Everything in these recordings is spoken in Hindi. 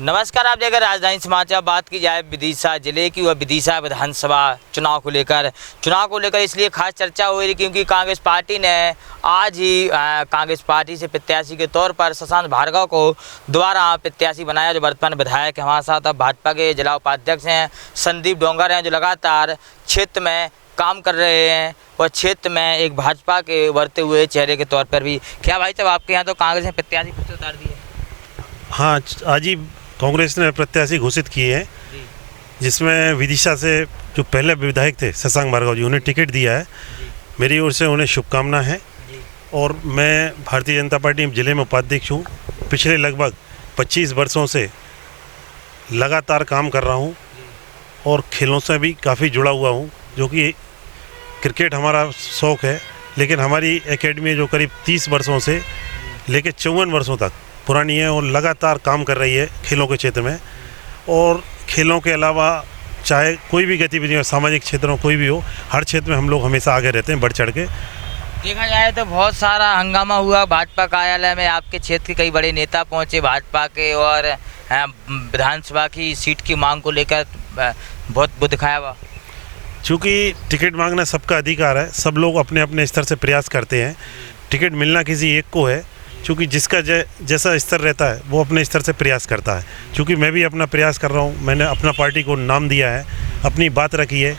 नमस्कार, आप देखकर राजधानी समाचार। बात की जाए विदिशा जिले की व विदिशा विधानसभा चुनाव को लेकर इसलिए खास चर्चा हो रही क्योंकि कांग्रेस पार्टी ने आज ही कांग्रेस पार्टी से प्रत्याशी के तौर पर शशांक भार्गव को दोबारा प्रत्याशी बनाया, जो वर्तमान विधायक है। हमारे साथ अब भाजपा के जिला उपाध्यक्ष हैं संदीप डोंगर हैं, जो लगातार क्षेत्र में काम कर रहे हैं और क्षेत्र में एक भाजपा के उभरते हुए चेहरे के तौर पर भी। क्या भाई साहब, आपके यहाँ तो कांग्रेस ने प्रत्याशी फिर से उतार दिए? हाँ, आज ही कांग्रेस ने प्रत्याशी घोषित किए हैं, जिसमें विदिशा से जो पहले विधायक थे शशांक भार्गव जी, उन्हें टिकट दिया है। मेरी ओर से उन्हें शुभकामना है। और मैं भारतीय जनता पार्टी जिले में उपाध्यक्ष हूँ। पिछले लगभग 25 वर्षों से लगातार काम कर रहा हूँ और खेलों से भी काफ़ी जुड़ा हुआ हूँ, जो कि क्रिकेट हमारा शौक़ है। लेकिन हमारी एकेडमी जो करीब 30 वर्षों से लेकर 54 वर्षों तक पुरानी है और लगातार काम कर रही है खेलों के क्षेत्र में। और खेलों के अलावा चाहे कोई भी गतिविधि हो, सामाजिक क्षेत्र हो, कोई भी हो, हर क्षेत्र में हम लोग हमेशा आगे रहते हैं, बढ़ चढ़ के। देखा जाए तो बहुत सारा हंगामा हुआ भाजपा कार्यालय में, आपके क्षेत्र के कई बड़े नेता पहुंचे भाजपा के और विधानसभा की सीट की मांग को लेकर बहुत वो दिखाया हुआ। चूँकि टिकट मांगना सबका अधिकार है, सब लोग अपने अपने स्तर से प्रयास करते हैं। टिकट मिलना किसी एक को है, क्योंकि जिसका जैसा स्तर रहता है वो अपने स्तर से प्रयास करता है। क्योंकि मैं भी अपना प्रयास कर रहा हूँ, मैंने अपना पार्टी को नाम दिया है, अपनी बात रखी है।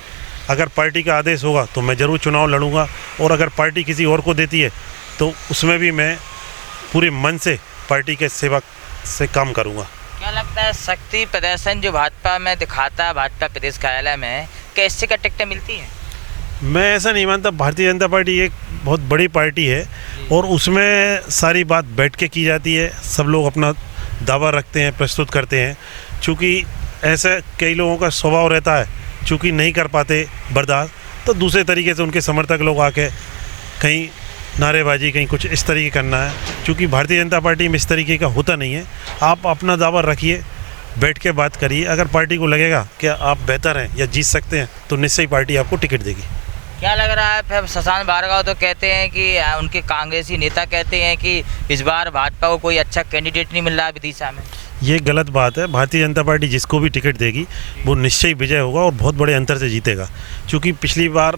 अगर पार्टी का आदेश होगा तो मैं ज़रूर चुनाव लड़ूंगा, और अगर पार्टी किसी और को देती है तो उसमें भी मैं पूरे मन से पार्टी के सेवा से काम करूँगा। क्या लगता है, शक्ति प्रदर्शन जो भाजपा में दिखाता है भाजपा प्रदेश कार्यालय में, क्या इससे क्या टिकटें मिलती हैं? मैं ऐसा नहीं मानता। भारतीय जनता पार्टी एक बहुत बड़ी पार्टी है और उसमें सारी बात बैठ के की जाती है। सब लोग अपना दावा रखते हैं, प्रस्तुत करते हैं। चूँकि ऐसे कई लोगों का स्वभाव रहता है, चूँकि नहीं कर पाते बर्दाश्त, तो दूसरे तरीके से उनके समर्थक लोग आके कहीं नारेबाजी, कहीं कुछ इस तरीके करना है। चूँकि भारतीय जनता पार्टी में इस तरीके का होता नहीं है। आप अपना दावा रखिए, बैठ के बात करिए। अगर पार्टी को लगेगा कि आप बेहतर हैं या जीत सकते हैं तो निश्चय पार्टी आपको टिकट देगी। क्या लग रहा है फिर शशांक भार्गव तो कहते हैं कि उनके कांग्रेसी नेता कहते हैं कि इस बार भाजपा को कोई अच्छा कैंडिडेट नहीं मिल रहा है विदिशा में? ये गलत बात है। भारतीय जनता पार्टी जिसको भी टिकट देगी वो निश्चय विजय होगा और बहुत बड़े अंतर से जीतेगा। क्योंकि पिछली बार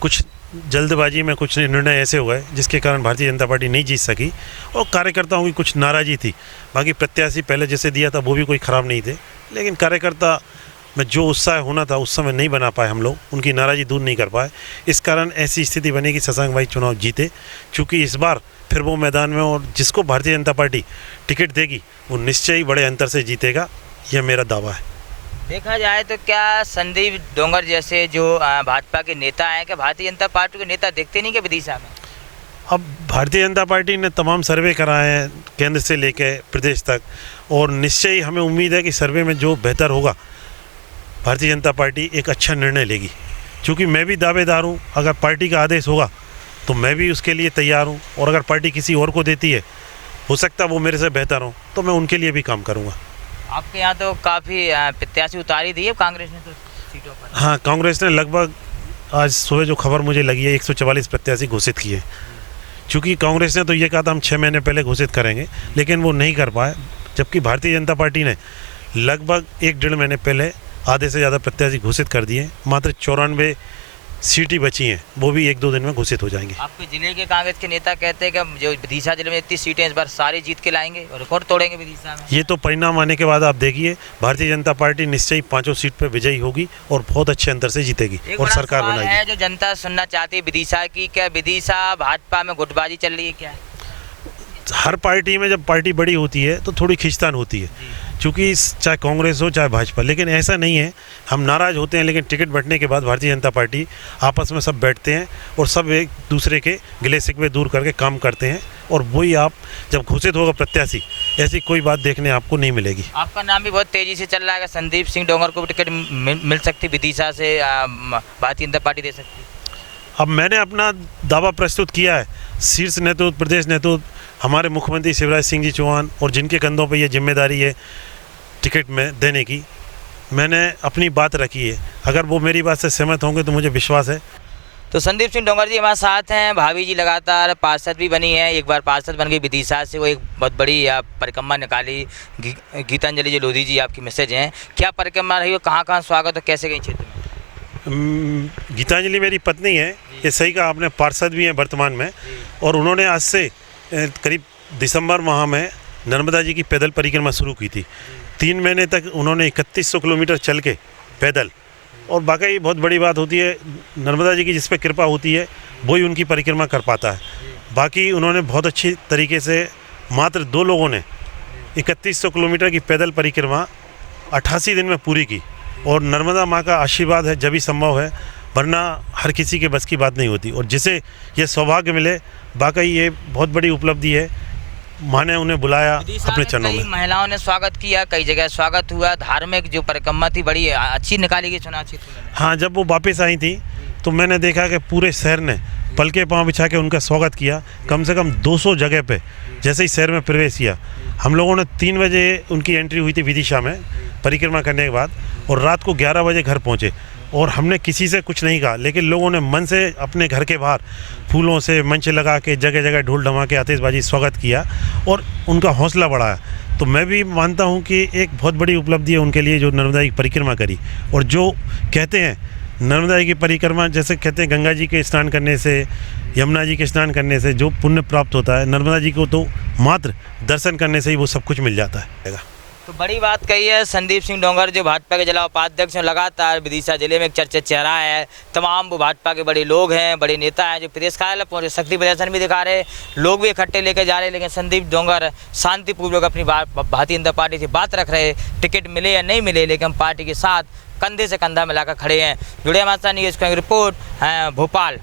कुछ जल्दबाजी में कुछ निर्णय ऐसे हुए जिसके कारण भारतीय जनता पार्टी नहीं जीत सकी और कार्यकर्ताओं की कुछ नाराज़गी थी। बाकी प्रत्याशी पहले जैसे दिया था वो भी कोई ख़राब नहीं थे, लेकिन कार्यकर्ता में जो उत्साह होना था उस समय नहीं बना पाए हम लोग, उनकी नाराज़गी दूर नहीं कर पाए। इस कारण ऐसी स्थिति बनी कि शशांक भाई चुनाव जीते। चूँकि इस बार फिर वो मैदान में, और जिसको भारतीय जनता पार्टी टिकट देगी वो निश्चय ही बड़े अंतर से जीतेगा, यह मेरा दावा है। देखा जाए तो क्या संदीप डोंगर जैसे जो भाजपा के नेता हैं, क्या भारतीय जनता पार्टी के नेता देखते नहीं क्या विदिशा में? अब भारतीय जनता पार्टी ने तमाम सर्वे कराए हैं केंद्र से लेकर प्रदेश तक, और निश्चय ही हमें उम्मीद है कि सर्वे में जो बेहतर होगा भारतीय जनता पार्टी एक अच्छा निर्णय लेगी। क्योंकि मैं भी दावेदार हूँ, अगर पार्टी का आदेश होगा तो मैं भी उसके लिए तैयार हूँ, और अगर पार्टी किसी और को देती है, हो सकता है वो मेरे से बेहतर हो, तो मैं उनके लिए भी काम करूँगा। आपके यहाँ तो काफ़ी प्रत्याशी उतारी दी है कांग्रेस ने तो सीटों पर। हाँ, कांग्रेस ने लगभग आज सुबह जो खबर मुझे लगी है 144 प्रत्याशी घोषित किए। चूँकि कांग्रेस ने तो ये कहा था हम 6 महीने पहले घोषित करेंगे, लेकिन वो नहीं कर पाए। जबकि भारतीय जनता पार्टी ने लगभग 1-1.5 महीने पहले आधे से ज़्यादा प्रत्याशी घोषित कर दिए। मात्र 94 सीटें बची हैं, वो भी 1-2 दिन में घोषित हो जाएंगी। आपके जिले के कांग्रेस के नेता कहते हैं कि जो विदिशा जिले में इतनी सीटें इस बार सारी जीत के लाएंगे और रिकॉर्ड तोड़ेंगे विदिशा में। ये तो परिणाम आने के बाद आप देखिए, भारतीय जनता पार्टी निश्चय 5 सीट पर विजयी होगी और बहुत अच्छे अंतर से जीतेगी और सरकार बनाएगी। है जो जनता सुनना चाहती है विदिशा की, क्या विदिशा भाजपा में गुटबाजी चल रही है क्या? हर पार्टी में जब पार्टी बड़ी होती है तो थोड़ी खींचतान होती है, क्योंकि चाहे कांग्रेस हो चाहे भाजपा। लेकिन ऐसा नहीं है, हम नाराज़ होते हैं लेकिन टिकट बंटने के बाद भारतीय जनता पार्टी आपस में सब बैठते हैं और सब एक दूसरे के गिले शिकवे दूर करके काम करते हैं। और वही आप जब घोषित होगा प्रत्याशी, ऐसी कोई बात देखने आपको नहीं मिलेगी। आपका नाम भी बहुत तेज़ी से चल रहा है, संदीप सिंह डोंगर को भी टिकट मिल सकती विदिशा से, भारतीय जनता पार्टी दे सकती? अब मैंने अपना दावा प्रस्तुत किया है। शीर्ष नेतृत्व, प्रदेश नेतृत्व, हमारे मुख्यमंत्री शिवराज सिंह जी चौहान, और जिनके कंधों पर यह जिम्मेदारी है टिकट में देने की, मैंने अपनी बात रखी है। अगर वो मेरी बात से सहमत होंगे तो मुझे विश्वास है तो संदीप सिंह डोंगर जी हमारे साथ हैं। भाभी जी लगातार पार्षद भी बनी है, एक बार पार्षद बन गई विदिशा से, वो एक बहुत बड़ी परिक्रमा निकाली। गीतांजलि जो लोधी जी आपकी मैसेज हैं, क्या परिक्रमा रही हो, कहाँ कहाँ स्वागत और कैसे गई क्षेत्र में? गीतांजलि मेरी पत्नी है, ये सही कहा आपने, पार्षद भी हैं वर्तमान में। और उन्होंने आज से करीब दिसंबर माह में नर्मदा जी की पैदल परिक्रमा शुरू की थी। 3 महीने तक उन्होंने 3100 किलोमीटर चल के पैदल, और वाकई बहुत बड़ी बात होती है, नर्मदा जी की जिस पे कृपा होती है वही उनकी परिक्रमा कर पाता है। बाकी उन्होंने बहुत अच्छी तरीके से, मात्र 2 लोगों ने 3100 किलोमीटर की पैदल परिक्रमा 88 दिन में पूरी की। और नर्मदा माँ का आशीर्वाद है जब भी संभव है, वरना हर किसी के बस की बात नहीं होती। और जिसे ये सौभाग्य मिले, वाकई ये बहुत बड़ी उपलब्धि है। माँ ने उन्हें बुलाया अपने चरणों में। महिलाओं ने स्वागत किया, कई जगह स्वागत हुआ। धार्मिक जो परिक्रमा थी बड़ी अच्छी निकाली गई चुनाव क्षेत्र में। हाँ, जब वो वापस आई थी तो मैंने देखा कि पूरे शहर ने पलके पाँव बिछा के उनका स्वागत किया। कम से कम 200 जगह पे जैसे ही शहर में प्रवेश किया, हम लोगों ने 3 बजे उनकी एंट्री हुई थी विदिशा में परिक्रमा करने के बाद, और रात को 11 बजे घर पहुँचे। और हमने किसी से कुछ नहीं कहा, लेकिन लोगों ने मन से अपने घर के बाहर फूलों से मंच लगा के जगह जगह ढोल धमाके आतिशबाजी स्वागत किया और उनका हौसला बढ़ाया। तो मैं भी मानता हूं कि एक बहुत बड़ी उपलब्धि है उनके लिए जो नर्मदा की परिक्रमा करी। और जो कहते हैं नर्मदा की परिक्रमा, जैसे कहते हैं गंगा जी के स्नान करने से, यमुना जी के स्नान करने से जो पुण्य प्राप्त होता है, नर्मदा जी को तो मात्र दर्शन करने से ही वो सब कुछ मिल जाता है। तो बड़ी बात कही है संदीप सिंह डोंगर, जो भाजपा के जिला उपाध्यक्ष हैं। लगातार विदिशा जिले में एक चर्चित चेहरा है, तमाम वो भाजपा के बड़े लोग हैं, बड़े नेता हैं जो प्रदेश कार्यालय पहुंचे, शक्ति प्रदर्शन भी दिखा रहे, लोग भी इकट्ठे लेके जा रहे। लेकिन संदीप डोंगर शांतिपूर्वक अपनी भारतीय जनता पार्टी से बात रख रहे, टिकट मिले या नहीं मिले, लेकिन पार्टी के साथ कंधे से कंधा मिलाकर खड़े हैं। जुड़े हमारे साथ न्यूज़ की रिपोर्ट भोपाल।